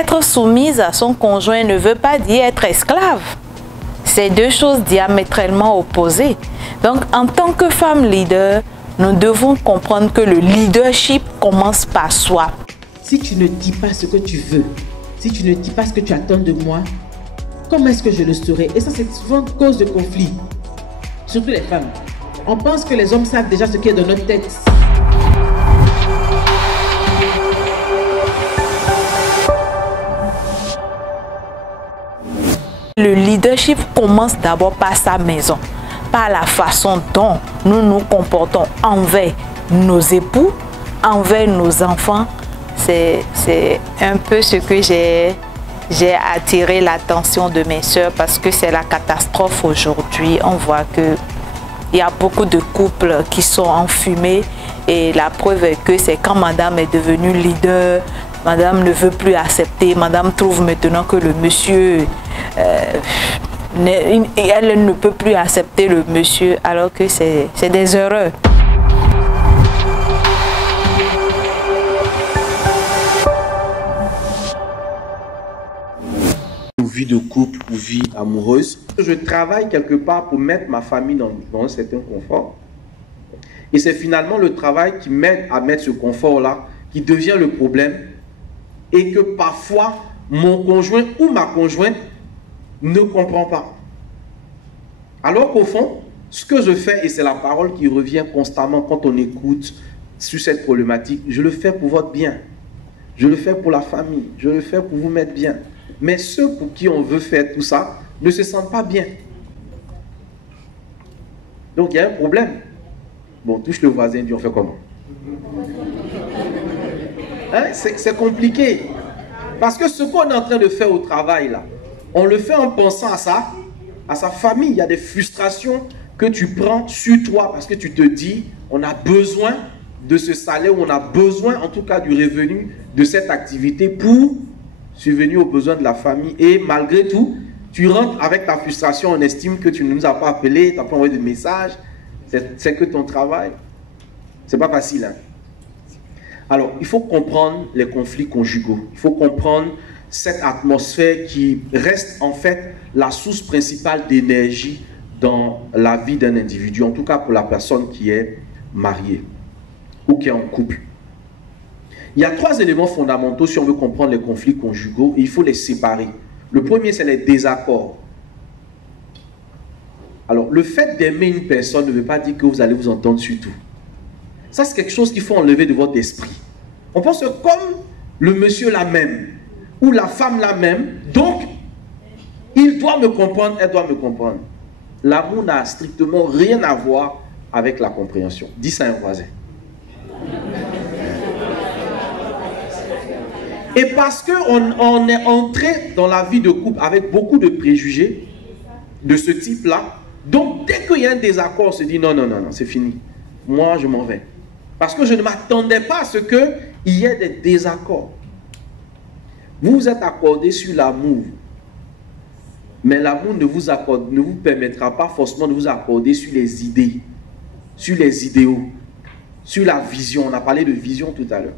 être soumise à son conjoint ne veut pas dire être esclave. C'est deux choses diamétralement opposées. Donc, en tant que femme leader, nous devons comprendre que le leadership commence par soi. Si tu ne dis pas ce que tu veux, si tu ne dis pas ce que tu attends de moi, comment est-ce que je le saurai? Et ça, c'est souvent cause de conflit. Surtout les femmes. On pense que les hommes savent déjà ce qui est dans notre tête. Le leadership commence d'abord par sa maison, par la façon dont nous nous comportons envers nos époux, envers nos enfants. C'est un peu ce que j'ai attiré l'attention de mes sœurs parce que c'est la catastrophe aujourd'hui. On voit qu'il y a beaucoup de couples qui sont enfumés et la preuve est que c'est quand madame est devenue leader, madame ne veut plus accepter, madame trouve maintenant que le monsieur, elle ne peut plus accepter le monsieur alors que c'est des erreurs. Vie de couple ou vie amoureuse. Je travaille quelque part pour mettre ma famille dans un certain confort. Et c'est finalement le travail qui m'aide à mettre ce confort-là qui devient le problème. Et que parfois, mon conjoint ou ma conjointe ne comprend pas. Alors qu'au fond, ce que je fais, et c'est la parole qui revient constamment quand on écoute sur cette problématique, je le fais pour votre bien. Je le fais pour la famille. Je le fais pour vous mettre bien. Mais ceux pour qui on veut faire tout ça ne se sentent pas bien. Donc il y a un problème. Bon, touche le voisin, dit on fait comment? Hein? C'est compliqué. Parce que ce qu'on est en train de faire au travail, là, on le fait en pensant à ça, à sa famille. Il y a des frustrations que tu prends sur toi parce que tu te dis, on a besoin de ce salaire, on a besoin en tout cas du revenu de cette activité pour subvenir aux besoins de la famille. Et malgré tout, tu rentres avec ta frustration, on estime que tu ne nous as pas appelé, tu n'as pas envoyé de message, c'est que ton travail. C'est pas facile. Hein? Alors, il faut comprendre les conflits conjugaux. Il faut comprendre cette atmosphère qui reste en fait la source principale d'énergie dans la vie d'un individu, en tout cas pour la personne qui est mariée ou qui est en couple. Il y a trois éléments fondamentaux si on veut comprendre les conflits conjugaux et il faut les séparer. Le premier, c'est les désaccords. Alors, le fait d'aimer une personne ne veut pas dire que vous allez vous entendre sur tout. Ça, c'est quelque chose qu'il faut enlever de votre esprit. On pense que comme le monsieur la même ou la femme la même, donc, il doit me comprendre, elle doit me comprendre. L'amour n'a strictement rien à voir avec la compréhension. Dis ça à un voisin. Et parce qu'on est entré dans la vie de couple avec beaucoup de préjugés de ce type-là, donc dès qu'il y a un désaccord, on se dit non, non, non, non, c'est fini. Moi, je m'en vais. Parce que je ne m'attendais pas à ce qu'il y ait des désaccords. Vous vous êtes accordé sur l'amour, mais l'amour ne vous permettra pas forcément de vous accorder sur les idées, sur les idéaux, sur la vision. On a parlé de vision tout à l'heure.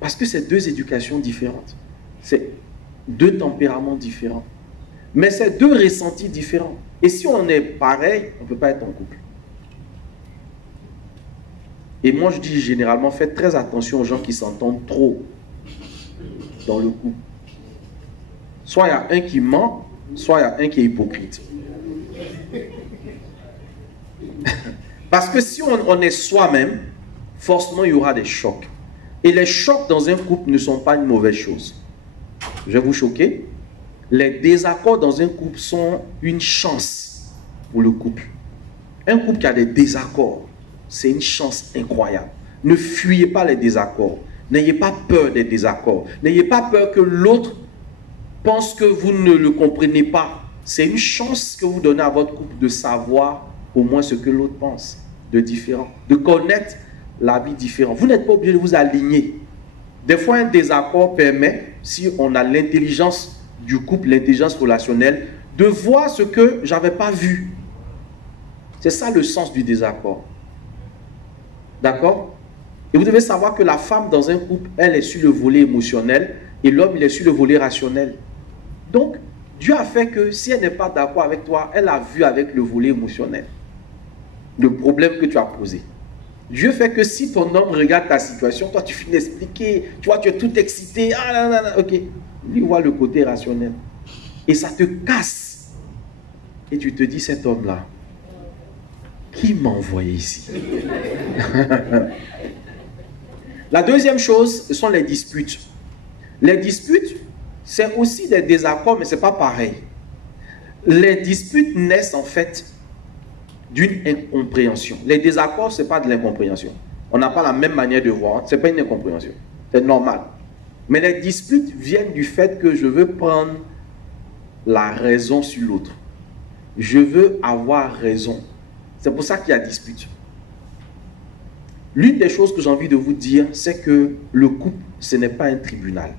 Parce que c'est deux éducations différentes. C'est deux tempéraments différents. Mais c'est deux ressentis différents. Et si on est pareil, on ne peut pas être en couple. Et moi, je dis généralement, faites très attention aux gens qui s'entendent trop dans le couple. Soit il y a un qui ment, soit il y a un qui est hypocrite. Parce que si on est soi-même, forcément, il y aura des chocs. Et les chocs dans un couple ne sont pas une mauvaise chose. Je vais vous choquer. Les désaccords dans un couple sont une chance pour le couple. Un couple qui a des désaccords, c'est une chance incroyable. Ne fuyez pas les désaccords. N'ayez pas peur des désaccords. N'ayez pas peur que l'autre pense que vous ne le comprenez pas. C'est une chance que vous donnez à votre couple de savoir au moins ce que l'autre pense de différent, de connaître la vie différente. Vous n'êtes pas obligé de vous aligner. Des fois, un désaccord permet, si on a l'intelligence du couple, l'intelligence relationnelle, de voir ce que je n'avais pas vu. C'est ça le sens du désaccord. D'accord? Et vous devez savoir que la femme dans un couple, elle est sur le volet émotionnel et l'homme, il est sur le volet rationnel. Donc, Dieu a fait que si elle n'est pas d'accord avec toi, elle a vu avec le volet émotionnel le problème que tu as posé. Dieu fait que si ton homme regarde ta situation, toi tu finis d'expliquer, tu vois, tu es tout excité, ah là là là, ok. Lui voit le côté rationnel. Et ça te casse. Et tu te dis, cet homme-là, qui m'a envoyé ici? La deuxième chose, ce sont les disputes. Les disputes, c'est aussi des désaccords, mais ce n'est pas pareil. Les disputes naissent en fait d'une incompréhension. Les désaccords, ce n'est pas de l'incompréhension. On n'a pas la même manière de voir, ce n'est pas une incompréhension. C'est normal. Mais les disputes viennent du fait que je veux prendre la raison sur l'autre. Je veux avoir raison. C'est pour ça qu'il y a dispute. L'une des choses que j'ai envie de vous dire, c'est que le couple, ce n'est pas un tribunal.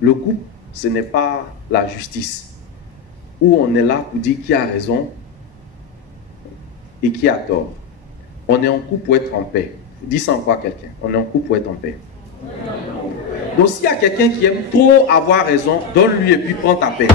Le couple, ce n'est pas la justice, où on est là pour dire qui a raison et qui a tort. On est en couple pour être en paix. Dis ça encore à quelqu'un. On est en couple pour être en paix. Donc s'il y a quelqu'un qui aime trop avoir raison, donne-lui et puis prends ta paix.